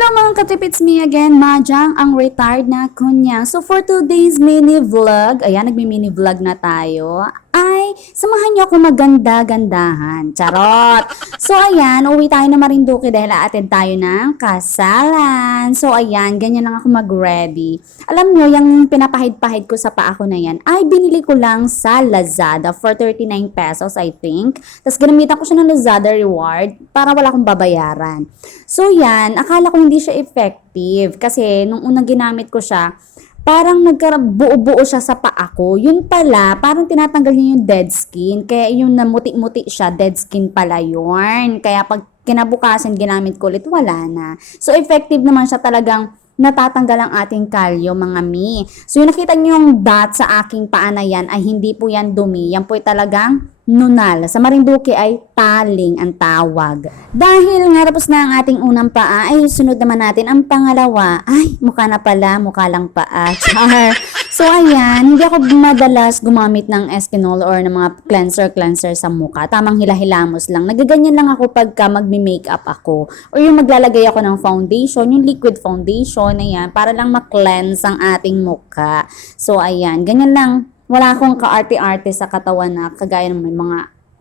Hello mga katip, it's me again, Majang, ang retired na kunyang. So for today's mini vlog, ayan, nagmi-mini vlog na tayo, ay samahan niyo ako maganda-gandahan. Charot! So ayan, uwi tayo na Marinduque dahil a-attend tayo ng kasalan. So ayan, ganyan lang ako mag-ready. Alam niyo, yung pinapahid-pahid ko sa paa ko na yan, ay binili ko lang sa Lazada for 39 pesos, I think. Tapos ginamitan ko siya ng Lazada reward para wala akong babayaran. So yan, akala ko hindi siya effective kasi nung unang ginamit ko siya, parang nagkabuo-buo siya sa paa ko. Yun pala, parang tinatanggal niya yung dead skin. Kaya yung namuti-muti siya, dead skin pala yun. Kaya pag kinabukasan ginamit ko ulit, wala na. So effective naman siya, talagang natatanggal ang ating kalyo, mga mi. So yung nakita niyo yung dot sa aking paa na yan, ay hindi po yan dumi. Yan po ay talagang nunal. Sa Marinduque ay taling ang tawag. Dahil nga tapos na ang ating unang paa, ay sunod naman natin ang pangalawa. Ay, mukha na pala, mukha lang paa. Char. So ayan, hindi ako madalas gumamit ng Eskinol or ng mga cleanser sa mukha. Tamang hilahilamos lang. Nagaganyan lang ako pagka magme-makeup ako. Or yung maglalagay ako ng foundation, yung liquid foundation na yan, para lang ma-cleanse ang ating mukha. So ayan, ganyan lang. Wala akong kaarte-arte sa katawan na kagaya ng may mga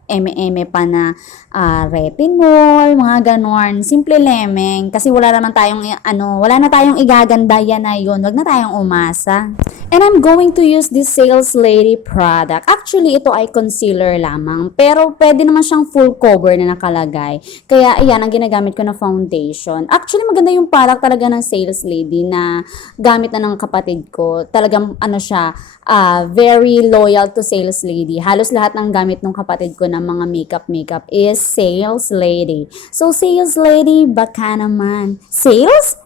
eme-eme pa na retinol, mga ganon. Simple lemeng. Kasi wala naman tayong, wala na tayong igaganda yan na yun. Wag na tayong umasa. And I'm going to use this Sales Lady product. Actually, ito ay concealer lamang. Pero pwede naman siyang full cover na nakalagay. Kaya ayan, ang ginagamit ko na foundation. Actually, maganda yung product talaga ng Sales Lady na gamit na ng kapatid ko. Talagang siya, very loyal to Sales Lady. Halos lahat ng gamit ng kapatid ko na mga makeup is Sales Lady. So, Sales Lady, baka naman. Sales?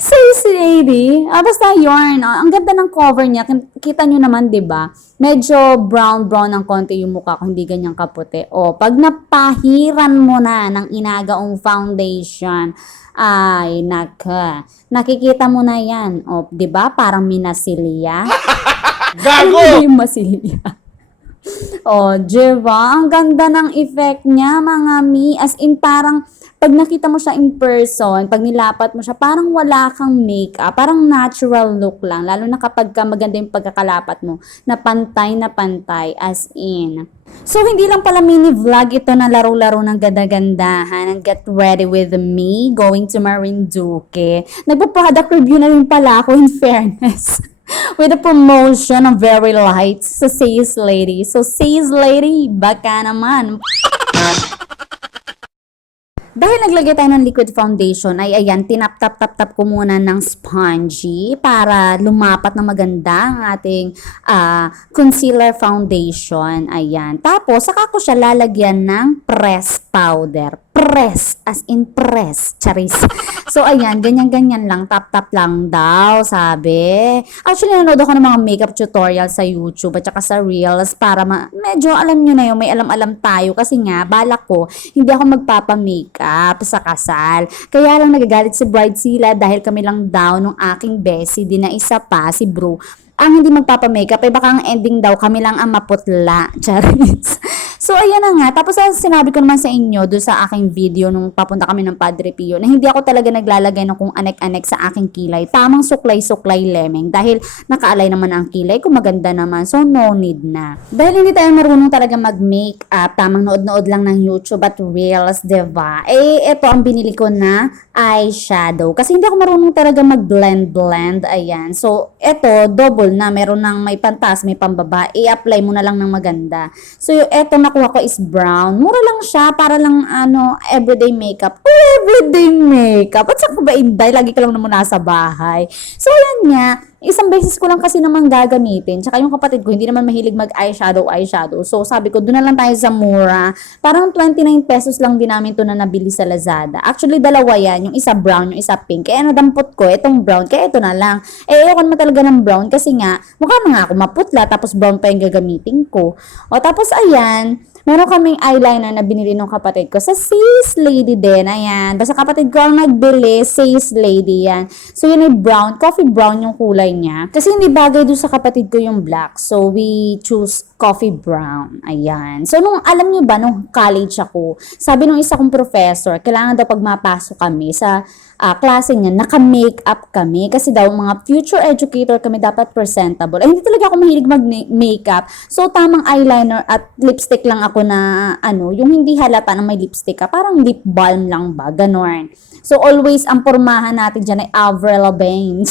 Sales Lady. Basta yun. Ang ganda ng cover niya. Kita nyo naman, di ba? Medyo brown ng konti yung mukha ko. Hindi ganyang kaputi. Pag napahiran mo na ng inagaong foundation, ay, nakikita mo na yan. Di ba? Parang minasilya. Gago! Ano yung masilya? Diba? Ang ganda ng effect niya, mga mi. As in, parang pag nakita mo siya in person, pag nilapat mo siya, parang wala kang makeup. Parang natural look lang. Lalo na kapag maganda yung pagkakalapat mo, na pantay, as in. So, hindi lang pala mini vlog ito na laro-laro ng ganda-gandahan and get ready with me going to Marinduque. Nagpa-product review na rin pala ako, in fairness. With a promotion of Very Light sa Sales Lady. So, Sales Lady, baka naman. Dahil naglagay tayo ng liquid foundation, ay ayan, tinap-tap ko muna ng spongy para lumapat na maganda ang ating concealer foundation. Ayan. Tapos, saka ko siya lalagyan ng press powder. Press, as in press. Charis. So, ayan, ganyan-ganyan lang. Tap-tap lang daw, sabi. Actually, nanood ako ng mga makeup tutorial sa YouTube at saka sa Reels para medyo alam nyo na yun, may alam-alam tayo. Kasi nga, balak ko, hindi ako magpapa-makeup sa kasal. Kaya lang nagagalit si Bridezilla dahil kami lang daw nung aking bestie, di na isa pa, si Bro. Ang hindi magpapa-makeup, baka ang ending daw, kami lang ang maputla. Charis. So, ayan na nga. Tapos, sinabi ko naman sa inyo doon sa aking video nung papunta kami ng Padre Pio na hindi ako talaga naglalagay ng kung anek-anek sa aking kilay. Tamang suklay-suklay lemeng. Dahil nakaalay naman ang kilay ko, maganda naman. So, no need na. Dahil hindi tayo marunong talaga mag-makeup, tamang nood-nood lang ng YouTube at Reels, diba? Ito ang binili ko na eyeshadow. Kasi hindi ako marunong talaga mag-blend. Ayan. So, ito, double na. Meron ng may pantas, may pambaba. I-apply mo na lang ng maganda. So, ito nakuha ko is brown. Mura lang siya para lang everyday makeup. Everyday makeup. At saka ba inday? Lagi ka lang naman nasa bahay. So, ayan nga. Isang beses ko lang kasi naman gagamitin. Tsaka yung kapatid ko, hindi naman mahilig mag-eyeshadow. So, sabi ko, doon na lang tayo sa mura. Parang 29 pesos lang din namin ito na nabili sa Lazada. Actually, dalawa yan. Yung isa brown, yung isa pink. Kaya nadampot ko, itong brown. Kaya ito na lang. Ayoko naman talaga ng brown kasi nga, mukha na nga ako maputla. Tapos brown pa yung gagamitin ko. Tapos ayan, meron kaming eyeliner na binili ng kapatid ko sa Sales Lady din. Ayan. Basta kapatid ko ang nagbili, Sales Lady yan. So, yun ay brown. Coffee brown yung kulay niya. Kasi hindi bagay doon sa kapatid ko yung black. So, we choose coffee brown. Ayan. So, alam niyo ba, nung college ako, sabi nung isa kong professor, kailangan daw pag mapasok kami sa klase niya, naka-makeup kami. Kasi daw, mga future educator kami, dapat presentable. Ay, hindi talaga ako mahilig mag-makeup. So, tamang eyeliner at lipstick lang ako na, yung hindi halata na may lipstick ka. Parang lip balm lang ba? Ganon. So, always, ang pormahan natin dyan ay Avril Lavigne.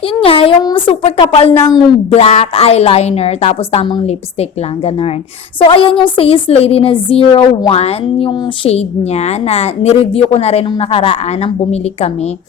Yun nga, yung super kapal ng black eyeliner, tapos tamang lipstick lang, ganun. So, ayan yung sales lady na 01, yung shade niya, na nireview ko na rin nung nakaraan, nang bumili kami.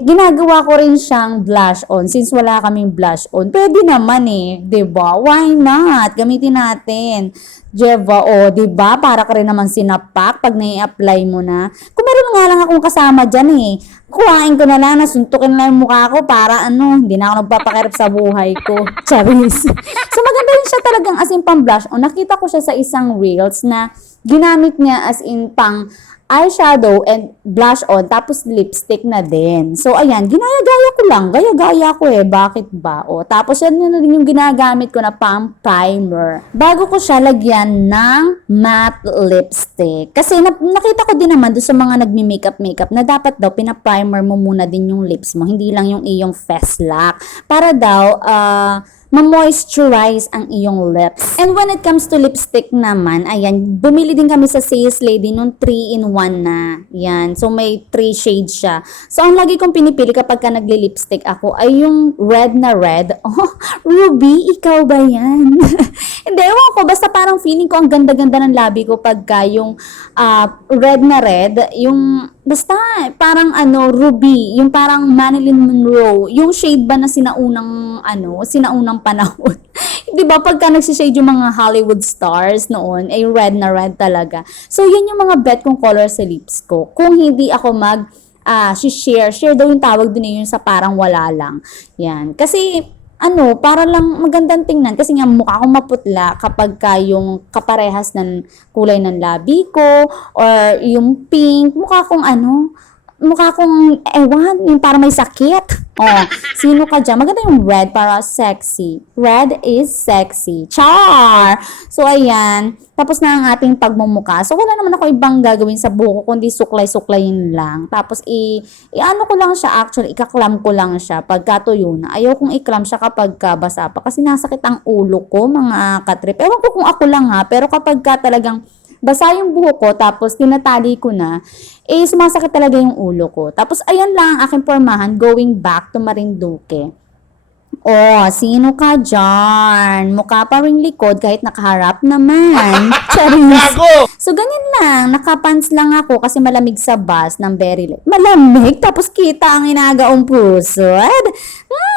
Ginagawa ko rin siyang blush on, since wala kaming blush on. Pwede naman diba? Why not? Gamitin natin. Jeva, diba? Para ka rin naman sinapak pag nai-apply mo na. Kung meron nga lang akong kasama dyan kuhain ko na lang, nasuntukin na yung mukha ko para hindi na ako nagpapakirap sa buhay ko. Charis. So maganda rin siya talagang as in pang blush on. Nakita ko siya sa isang reels na ginamit niya as in pang eyeshadow and blush on, tapos lipstick na din. So, ayan, ginaya-gaya ko lang. Gaya-gaya ko Bakit ba? Tapos yan na din yung ginagamit ko na pang primer. Bago ko siya lagyan ng matte lipstick. Kasi nakita ko din naman doon sa mga nagmi-makeup na dapat daw pina-primer mo muna din yung lips mo. Hindi lang yung iyong face lock. Para daw, ma-moisturize ang iyong lips. And when it comes to lipstick naman, ayan, bumili din kami sa sales lady nung 3-in-1 na. Yan. So, may 3 shades siya. So, ang lagi kong pinipili kapag ka nagli-lipstick ako ay yung red na red. Oh, Ruby, ikaw ba yan? Hindi, ewan ko. Basta parang feeling ko ang ganda-ganda ng labi ko pagka yung red na red, yung basta, parang ruby, yung parang Marilyn Monroe, yung shade ba na sinaunang panahon. 'Di ba pagka nagsishade yung mga Hollywood stars noon, ay red na red talaga. So, yan yung mga bet kong color sa lips ko. Kung hindi ako share daw yung tawag din yun sa parang wala lang. Yan. Kasi, para lang magandang tingnan kasi nga mukha akong maputla kapag yung kaparehas ng kulay ng labi ko or yung pink, mukha akong ewan, yung para may sakit. Sino ka dyan? Maganda yung red para sexy. Red is sexy. Char! So, ayan. Tapos na ang ating pagmumuka. So, wala naman ako ibang gagawin sa buhok ko, kundi suklay-suklayin lang. Tapos, ko lang siya actually. Ikaklam ko lang siya pagka tuyo na. Ayaw kong iklam siya kapag basa pa. Kasi nasakit ang ulo ko, mga katrip. Ewan ko kung ako lang pero kapag talagang basa yung buhok ko, tapos tinatali ko na, sumasakit talaga yung ulo ko. Tapos, ayan lang ang aking pormahan, going back to Marinduque. Sino ka dyan? Mukha pa ring likod kahit nakaharap naman. Charis. So, ganyan lang. Nakapants lang ako kasi malamig sa bus ng very late. Malamig? Tapos kita ang inagaong pusod?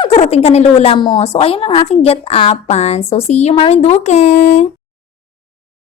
Karating ka ni Lola mo. So, ayun ang aking get upan. So, see you Marinduque.